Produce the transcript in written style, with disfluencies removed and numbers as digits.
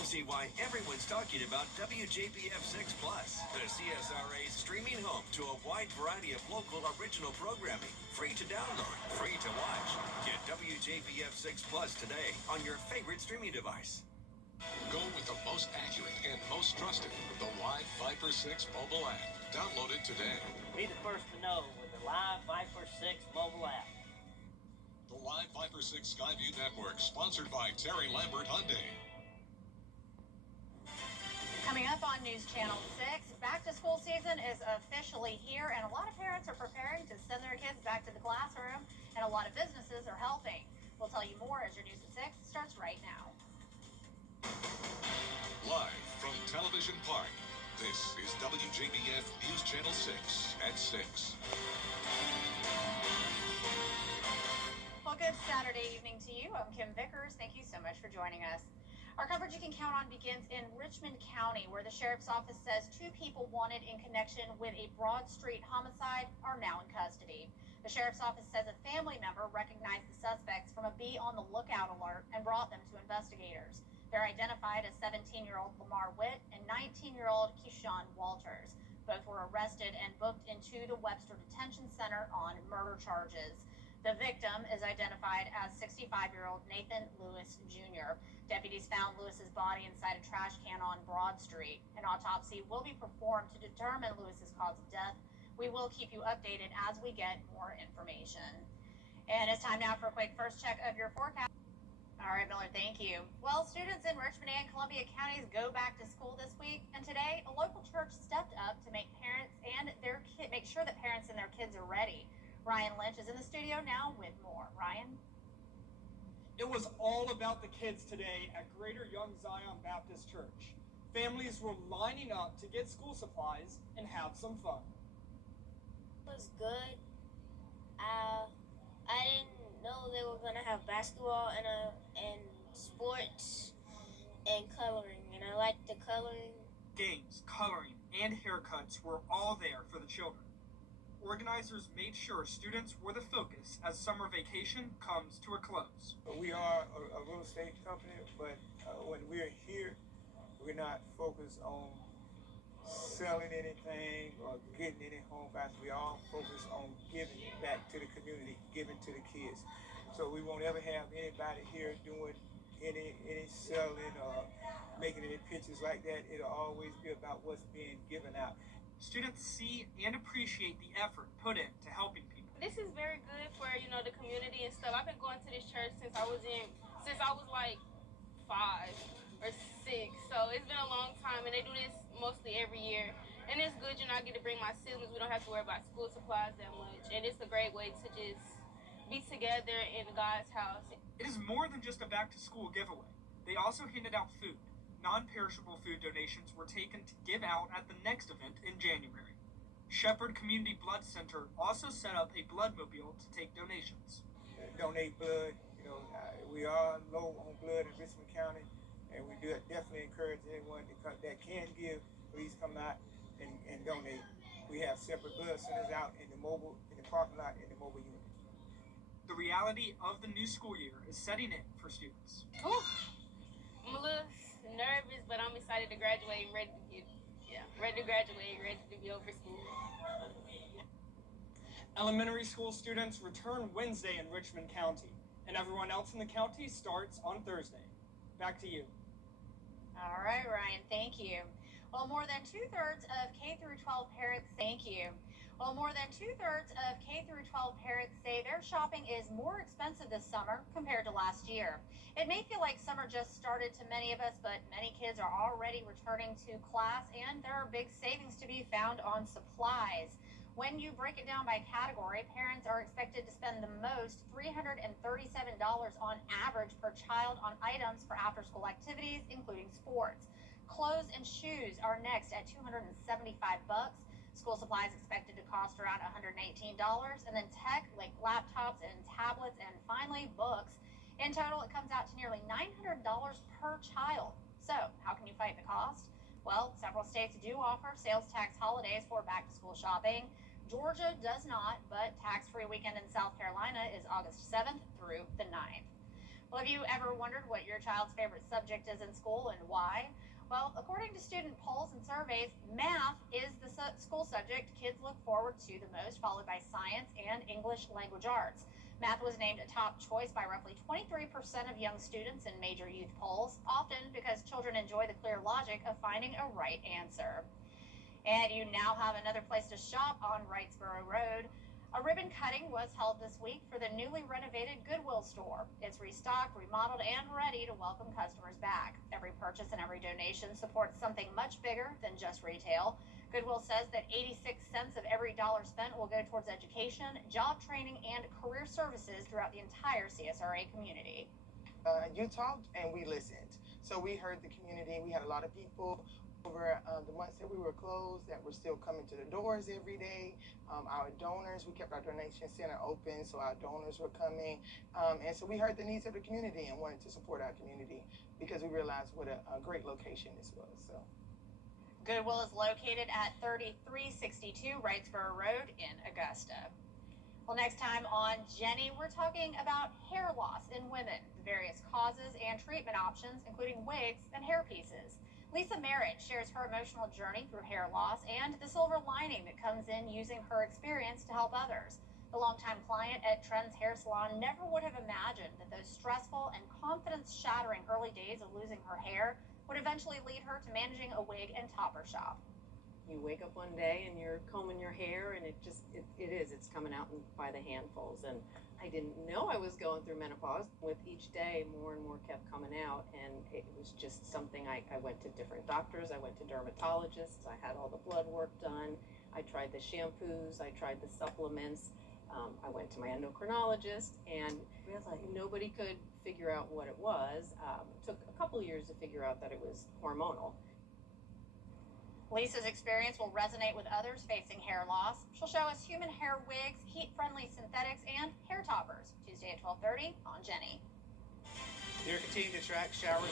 Come see why everyone's talking about WJBF 6 Plus, the CSRA's streaming home to a wide variety of local original programming. Free to download, free to watch. Get WJBF 6 Plus today on your favorite streaming device. Go with the most accurate and most trusted, the Live Viper 6 mobile app. Download it today. Be the first to know with the Live Viper 6 mobile app. The Live Viper 6 Skyview Network, sponsored by Terry Lambert Hyundai. Coming up on News Channel 6, back to school season is officially here, and a lot of parents are preparing to send their kids back to the classroom, and a lot of businesses are helping. We'll tell you more as your News at 6 starts right now. Live from Television Park, this is WJBF News Channel 6 at 6. Well, good Saturday evening to you. I'm Kim Vickers. Thank you so much for joining us. Our coverage you can count on begins in Richmond County, where the sheriff's office says 2 people wanted in connection with a Broad Street homicide are now in custody. The sheriff's office says a family member recognized the suspects from a be on the lookout alert and brought them to investigators. They're identified as 17-year-old Lamar Witt and 19-year-old Keyshawn Walters. Both were arrested and booked into the Webster Detention Center on murder charges. The victim is identified as 65-year-old Nathan Lewis Jr. Deputies found Lewis's body inside a trash can on Broad Street. An autopsy will be performed to determine Lewis's cause of death. We will keep you updated as we get more information. And it's time now for a quick first check of your forecast. All right, Miller, thank you. Well, students in Richmond and Columbia counties go back to school this week, and today a local church stepped up to make sure that parents and their kids are ready. Ryan Lynch is in the studio now with more. Ryan? It was all about the kids today at Greater Young Zion Baptist Church. Families were lining up to get school supplies and have some fun. It was good. I didn't know they were gonna have basketball and sports and coloring, and I liked the coloring. Games, coloring, and haircuts were all there for the children. Organizers made sure students were the focus as summer vacation comes to a close. We are a real estate company, but when we're here, we're not focused on selling anything or getting any home buyers. We all focus on giving back to the community, giving to the kids. So we won't ever have anybody here doing any selling or making any pictures like that. It'll always be about what's being given out. Students see and appreciate the effort put into helping people. This is very good for, the community and stuff. I've been going to this church since I was like 5 or 6. So it's been a long time, and they do this mostly every year. And it's good, I get to bring my siblings. We don't have to worry about school supplies that much. And it's a great way to just be together in God's house. It is more than just a back-to-school giveaway. They also handed out food. Non-perishable food donations were taken to give out at the next event in January. Shepherd Community Blood Center also set up a bloodmobile to take donations. Donate blood. We are low on blood in Richmond County, and we do definitely encourage anyone that can give, please come out and donate. We have separate blood centers out in the parking lot, in the mobile unit. The reality of the new school year is setting in for students. Ooh, I'm a little nervous, but I'm excited to graduate and ready to graduate and ready to be over school. Elementary school students return Wednesday in Richmond County, and everyone else in the county starts on Thursday. Back to you. All right, Ryan, thank you. Well, more than 2/3 of K-12 parents, thank you. Well, more than 2/3 of K-12 parents say their shopping is more expensive this summer compared to last year. It may feel like summer just started to many of us, but many kids are already returning to class, and there are big savings to be found on supplies. When you break it down by category, parents are expected to spend the most $337 on average per child on items for after-school activities, including sports. Clothes and shoes are next at $275. School supplies expected to cost around $118, and then tech like laptops and tablets, and finally books. In total, it comes out to nearly $900 per child. So how can you fight the cost? Well, several states do offer sales tax holidays for back-to-school shopping. Georgia does not, but tax-free weekend in South Carolina is August 7th through the 9th. Well, have you ever wondered what your child's favorite subject is in school and why? Well, according to student polls and surveys, math is the school subject kids look forward to the most, followed by science and English language arts. Math was named a top choice by roughly 23% of young students in major youth polls, often because children enjoy the clear logic of finding a right answer. And you now have another place to shop on Wrightsboro Road. A ribbon cutting was held this week for the newly renovated Goodwill store. It's restocked, remodeled, and ready to welcome customers back. Every purchase and every donation supports something much bigger than just retail. Goodwill says that 86 cents of every dollar spent will go towards education, job training, and career services throughout the entire CSRA community. You talked and we listened. So we heard the community. We had a lot of people over the months that we were closed that were still coming to the doors every day. Our donors, we kept our donation center open, so our donors were coming. And so we heard the needs of the community and wanted to support our community because we realized what a great location this was. So Goodwill is located at 3362 Wrightsboro Road in Augusta. Well, next time on Jenny, we're talking about hair loss in women, the various causes and treatment options, including wigs and hair pieces. Lisa Merritt shares her emotional journey through hair loss and the silver lining that comes in using her experience to help others. The longtime client at Trent's Hair Salon never would have imagined that those stressful and confidence-shattering early days of losing her hair would eventually lead her to managing a wig and topper shop. You wake up one day and you're combing your hair and it's coming out by the handfuls. And I didn't know I was going through menopause. With each day, more and more kept coming out, and it was just something I went to different doctors, I went to dermatologists, I had all the blood work done, I tried the shampoos, I tried the supplements, I went to my endocrinologist, and really nobody could figure out what it was. It took a couple years to figure out that it was hormonal. Lisa's experience will resonate with others facing hair loss. She'll show us human hair wigs, heat-friendly synthetics, and hair toppers. Tuesday at 12:30 on Jenny. They're continuing to track showers.